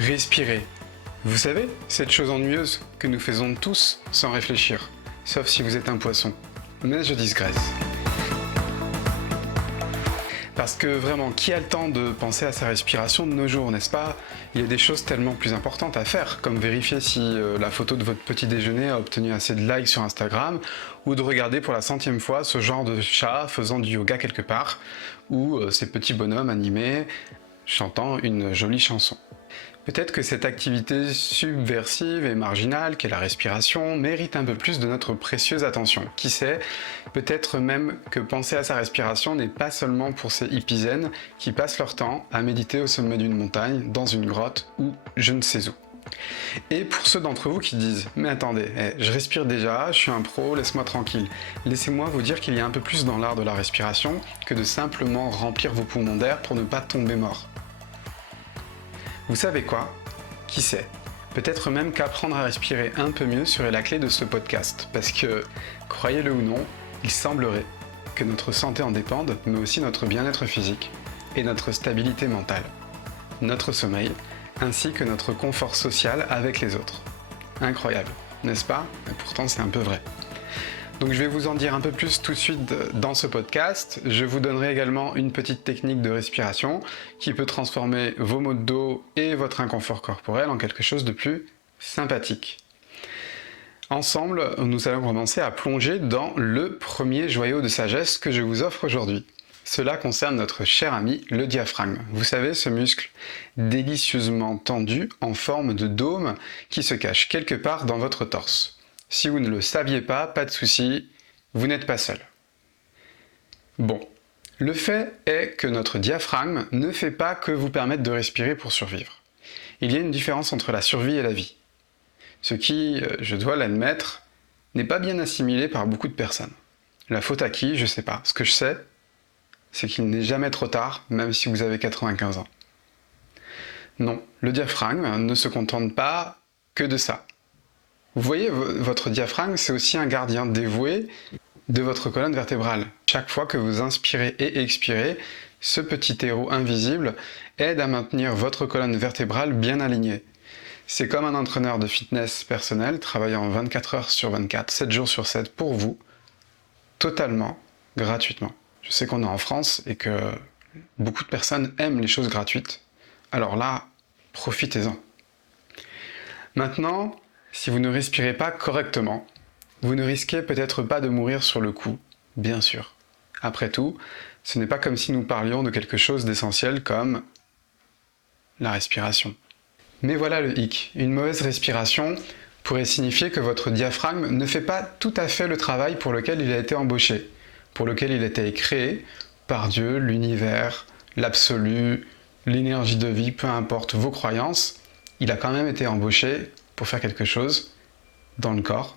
Respirer. Vous savez, cette chose ennuyeuse que nous faisons tous sans réfléchir, sauf si vous êtes un poisson. Mais je digresse. Parce que vraiment, qui a le temps de penser à sa respiration de nos jours, n'est-ce pas? Il y a des choses tellement plus importantes à faire, comme vérifier si la photo de votre petit déjeuner a obtenu assez de likes sur Instagram, ou de regarder pour la 100e fois ce genre de chat faisant du yoga quelque part, ou ces petits bonhommes animés chantant une jolie chanson. Peut-être que cette activité subversive et marginale qu'est la respiration mérite un peu plus de notre précieuse attention. Qui sait, peut-être même que penser à sa respiration n'est pas seulement pour ces hippies zen qui passent leur temps à méditer au sommet d'une montagne, dans une grotte ou je ne sais où. Et pour ceux d'entre vous qui disent « Mais attendez, je respire déjà, je suis un pro, laisse-moi tranquille », laissez-moi vous dire qu'il y a un peu plus dans l'art de la respiration que de simplement remplir vos poumons d'air pour ne pas tomber mort. Vous savez quoi? Qui sait? Peut-être même qu'apprendre à respirer un peu mieux serait la clé de ce podcast, parce que, croyez-le ou non, il semblerait que notre santé en dépende, mais aussi notre bien-être physique et notre stabilité mentale, notre sommeil, ainsi que notre confort social avec les autres. Incroyable, n'est-ce pas? Et pourtant c'est un peu vrai. Donc je vais vous en dire un peu plus tout de suite dans ce podcast. Je vous donnerai également une petite technique de respiration qui peut transformer vos maux de dos et votre inconfort corporel en quelque chose de plus sympathique. Ensemble, nous allons commencer à plonger dans le premier joyau de sagesse que je vous offre aujourd'hui. Cela concerne notre cher ami le diaphragme. Vous savez, ce muscle délicieusement tendu en forme de dôme qui se cache quelque part dans votre torse. Si vous ne le saviez pas de souci, vous n'êtes pas seul. Bon, le fait est que notre diaphragme ne fait pas que vous permettre de respirer pour survivre. Il y a une différence entre la survie et la vie. Ce qui, je dois l'admettre, n'est pas bien assimilé par beaucoup de personnes. La faute à qui, je sais pas. Ce que je sais, c'est qu'il n'est jamais trop tard, même si vous avez 95 ans. Non, le diaphragme ne se contente pas que de ça. Vous voyez, votre diaphragme, c'est aussi un gardien dévoué de votre colonne vertébrale. Chaque fois que vous inspirez et expirez, ce petit héros invisible aide à maintenir votre colonne vertébrale bien alignée. C'est comme un entraîneur de fitness personnel travaillant 24 heures sur 24, 7 jours sur 7 pour vous, totalement gratuitement. Je sais qu'on est en France et que beaucoup de personnes aiment les choses gratuites. Alors là, profitez-en. Maintenant, si vous ne respirez pas correctement, vous ne risquez peut-être pas de mourir sur le coup, bien sûr. Après tout, ce n'est pas comme si nous parlions de quelque chose d'essentiel comme la respiration. Mais voilà le hic, une mauvaise respiration pourrait signifier que votre diaphragme ne fait pas tout à fait le travail pour lequel il a été embauché, pour lequel il a été créé par Dieu, l'univers, l'absolu, l'énergie de vie, peu importe vos croyances, il a quand même été embauché pour faire quelque chose dans le corps.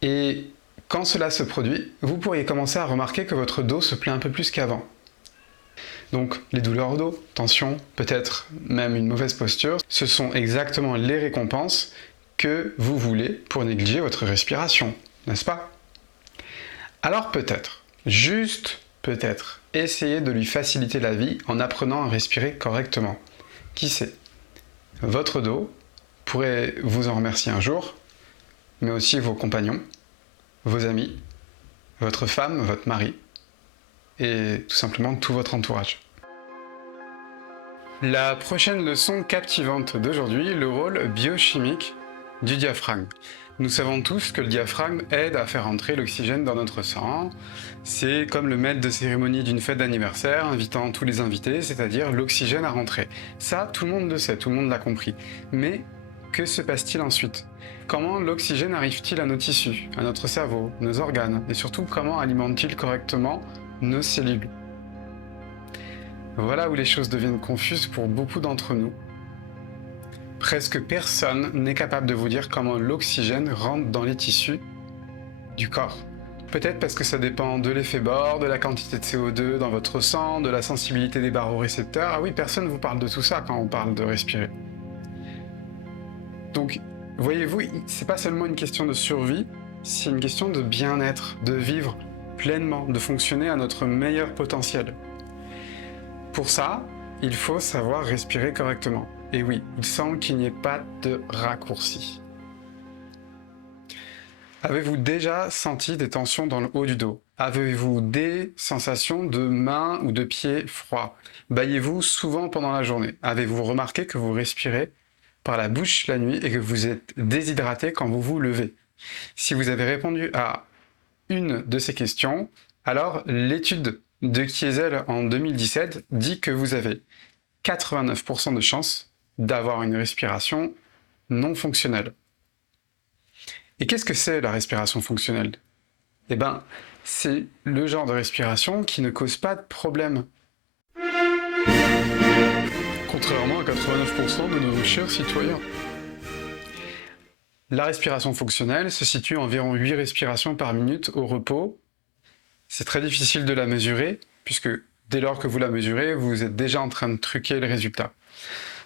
Et quand cela se produit, vous pourriez commencer à remarquer que votre dos se plaît un peu plus qu'avant. Donc les douleurs au dos, tension, peut-être même une mauvaise posture, ce sont exactement les récompenses que vous voulez pour négliger votre respiration, n'est-ce pas? Alors peut-être, juste peut-être, essayez de lui faciliter la vie en apprenant à respirer correctement. Qui sait? Votre dos pourrait vous en remercier un jour, mais aussi vos compagnons, vos amis, votre femme, votre mari, et tout simplement tout votre entourage. La prochaine leçon captivante d'aujourd'hui, le rôle biochimique du diaphragme. Nous savons tous que le diaphragme aide à faire entrer l'oxygène dans notre sang. C'est comme le maître de cérémonie d'une fête d'anniversaire, invitant tous les invités, c'est-à-dire l'oxygène à rentrer. Ça, tout le monde le sait, tout le monde l'a compris. Mais que se passe-t-il ensuite? Comment l'oxygène arrive-t-il à nos tissus, à notre cerveau, nos organes, et surtout comment alimente-t-il correctement nos cellules? Voilà où les choses deviennent confuses pour beaucoup d'entre nous. Presque personne n'est capable de vous dire comment l'oxygène rentre dans les tissus du corps. Peut-être parce que ça dépend de l'effet bord, de la quantité de CO2 dans votre sang, de la sensibilité des barorécepteurs. Ah oui, personne ne vous parle de tout ça quand on parle de respirer. Donc, voyez-vous, c'est pas seulement une question de survie, c'est une question de bien-être, de vivre pleinement, de fonctionner à notre meilleur potentiel. Pour ça, il faut savoir respirer correctement. Et oui, il semble qu'il n'y ait pas de raccourci. Avez-vous déjà senti des tensions dans le haut du dos? Avez-vous des sensations de mains ou de pieds froids? Baillez-vous souvent pendant la journée? Avez-vous remarqué que vous respirez par la bouche la nuit et que vous êtes déshydraté quand vous vous levez? Si vous avez répondu à une de ces questions, alors l'étude de Kiesel en 2017 dit que vous avez 89% de chances d'avoir une respiration non fonctionnelle. Et qu'est-ce que c'est la respiration fonctionnelle? Eh bien, c'est le genre de respiration qui ne cause pas de problème. Contrairement à 89% de nos chers citoyens. La respiration fonctionnelle se situe à environ 8 respirations par minute au repos. C'est très difficile de la mesurer, puisque dès lors que vous la mesurez, vous êtes déjà en train de truquer le résultat.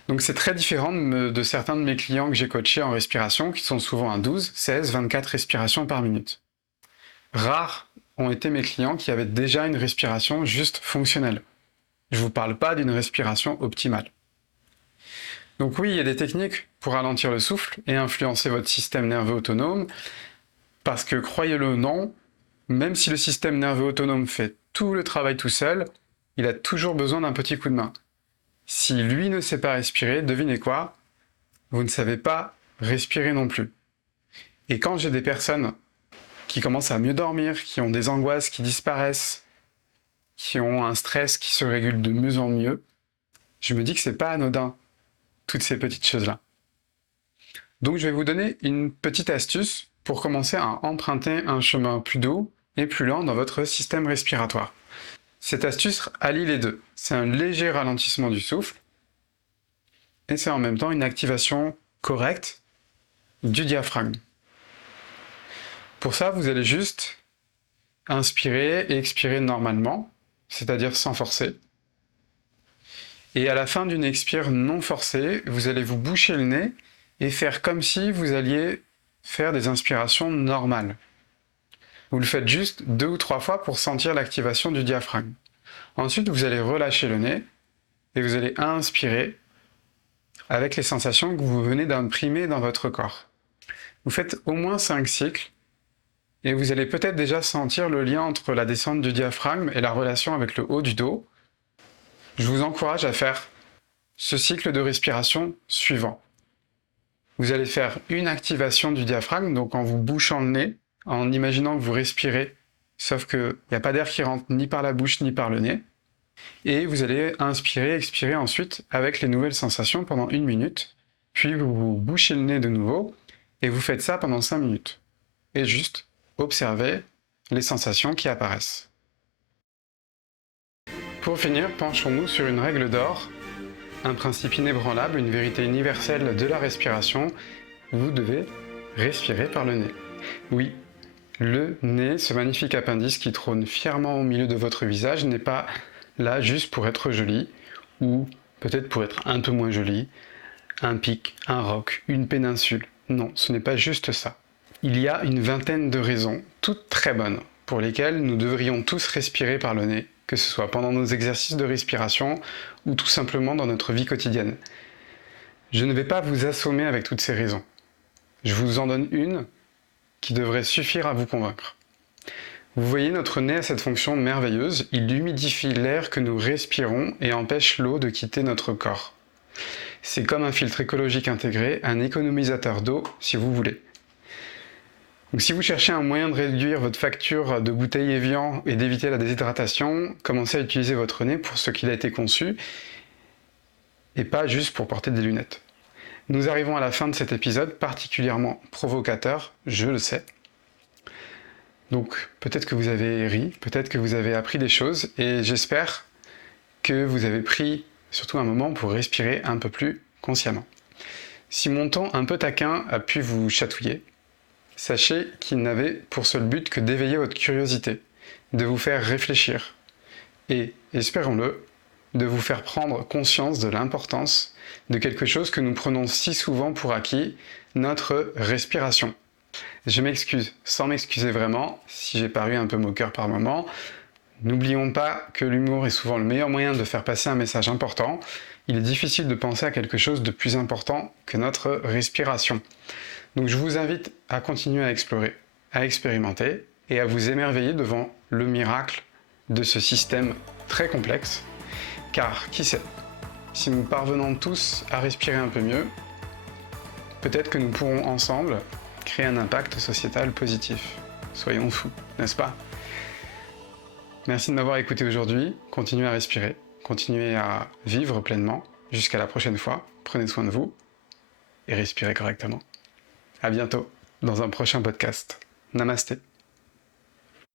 Donc c'est très différent de certains de mes clients que j'ai coachés en respiration, qui sont souvent à 12, 16, 24 respirations par minute. Rares ont été mes clients qui avaient déjà une respiration juste fonctionnelle. Je ne vous parle pas d'une respiration optimale. Donc oui, il y a des techniques pour ralentir le souffle et influencer votre système nerveux autonome, parce que croyez-le ou non, même si le système nerveux autonome fait tout le travail tout seul, il a toujours besoin d'un petit coup de main. Si lui ne sait pas respirer, devinez quoi? Vous ne savez pas respirer non plus. Et quand j'ai des personnes qui commencent à mieux dormir, qui ont des angoisses qui disparaissent, qui ont un stress qui se régule de mieux en mieux, je me dis que c'est pas anodin, toutes ces petites choses-là. Donc je vais vous donner une petite astuce pour commencer à emprunter un chemin plus doux et plus lent dans votre système respiratoire. Cette astuce allie les deux. C'est un léger ralentissement du souffle et c'est en même temps une activation correcte du diaphragme. Pour ça, vous allez juste inspirer et expirer normalement, c'est-à-dire sans forcer. Et à la fin d'une expire non forcée, vous allez vous boucher le nez et faire comme si vous alliez faire des inspirations normales. Vous le faites juste 2 ou 3 fois pour sentir l'activation du diaphragme. Ensuite, vous allez relâcher le nez et vous allez inspirer avec les sensations que vous venez d'imprimer dans votre corps. Vous faites au moins 5 cycles et vous allez peut-être déjà sentir le lien entre la descente du diaphragme et la relation avec le haut du dos. Je vous encourage à faire ce cycle de respiration suivant. Vous allez faire une activation du diaphragme, donc en vous bouchant le nez, en imaginant que vous respirez, sauf qu'il n'y a pas d'air qui rentre ni par la bouche ni par le nez. Et vous allez inspirer, expirer ensuite avec les nouvelles sensations pendant 1 minute. Puis vous vous bouchez le nez de nouveau et vous faites ça pendant 5 minutes. Et juste observez les sensations qui apparaissent. Pour finir, penchons-nous sur une règle d'or, un principe inébranlable, une vérité universelle de la respiration. Vous devez respirer par le nez. Oui, le nez, ce magnifique appendice qui trône fièrement au milieu de votre visage, n'est pas là juste pour être joli, ou peut-être pour être un peu moins joli, un pic, un roc, une péninsule. Non, ce n'est pas juste ça. Il y a une vingtaine de raisons, toutes très bonnes, pour lesquelles nous devrions tous respirer par le nez, que ce soit pendant nos exercices de respiration ou tout simplement dans notre vie quotidienne. Je ne vais pas vous assommer avec toutes ces raisons. Je vous en donne une qui devrait suffire à vous convaincre. Vous voyez, notre nez a cette fonction merveilleuse, il humidifie l'air que nous respirons et empêche l'eau de quitter notre corps. C'est comme un filtre écologique intégré, un économisateur d'eau si vous voulez. Donc si vous cherchez un moyen de réduire votre facture de bouteilles Evian et d'éviter la déshydratation, commencez à utiliser votre nez pour ce qu'il a été conçu et pas juste pour porter des lunettes. Nous arrivons à la fin de cet épisode particulièrement provocateur, je le sais. Donc peut-être que vous avez ri, peut-être que vous avez appris des choses et j'espère que vous avez pris surtout un moment pour respirer un peu plus consciemment. Si mon ton un peu taquin a pu vous chatouiller, sachez qu'il n'avait pour seul but que d'éveiller votre curiosité, de vous faire réfléchir et, espérons-le, de vous faire prendre conscience de l'importance de quelque chose que nous prenons si souvent pour acquis, notre respiration. Je m'excuse, sans m'excuser vraiment, si j'ai paru un peu moqueur par moment. N'oublions pas que l'humour est souvent le meilleur moyen de faire passer un message important. Il est difficile de penser à quelque chose de plus important que notre respiration. Donc je vous invite à continuer à explorer, à expérimenter et à vous émerveiller devant le miracle de ce système très complexe. Car qui sait, si nous parvenons tous à respirer un peu mieux, peut-être que nous pourrons ensemble créer un impact sociétal positif. Soyons fous, n'est-ce pas ? Merci de m'avoir écouté aujourd'hui. Continuez à respirer, continuez à vivre pleinement. Jusqu'à la prochaine fois, prenez soin de vous et respirez correctement. À bientôt dans un prochain podcast. Namasté.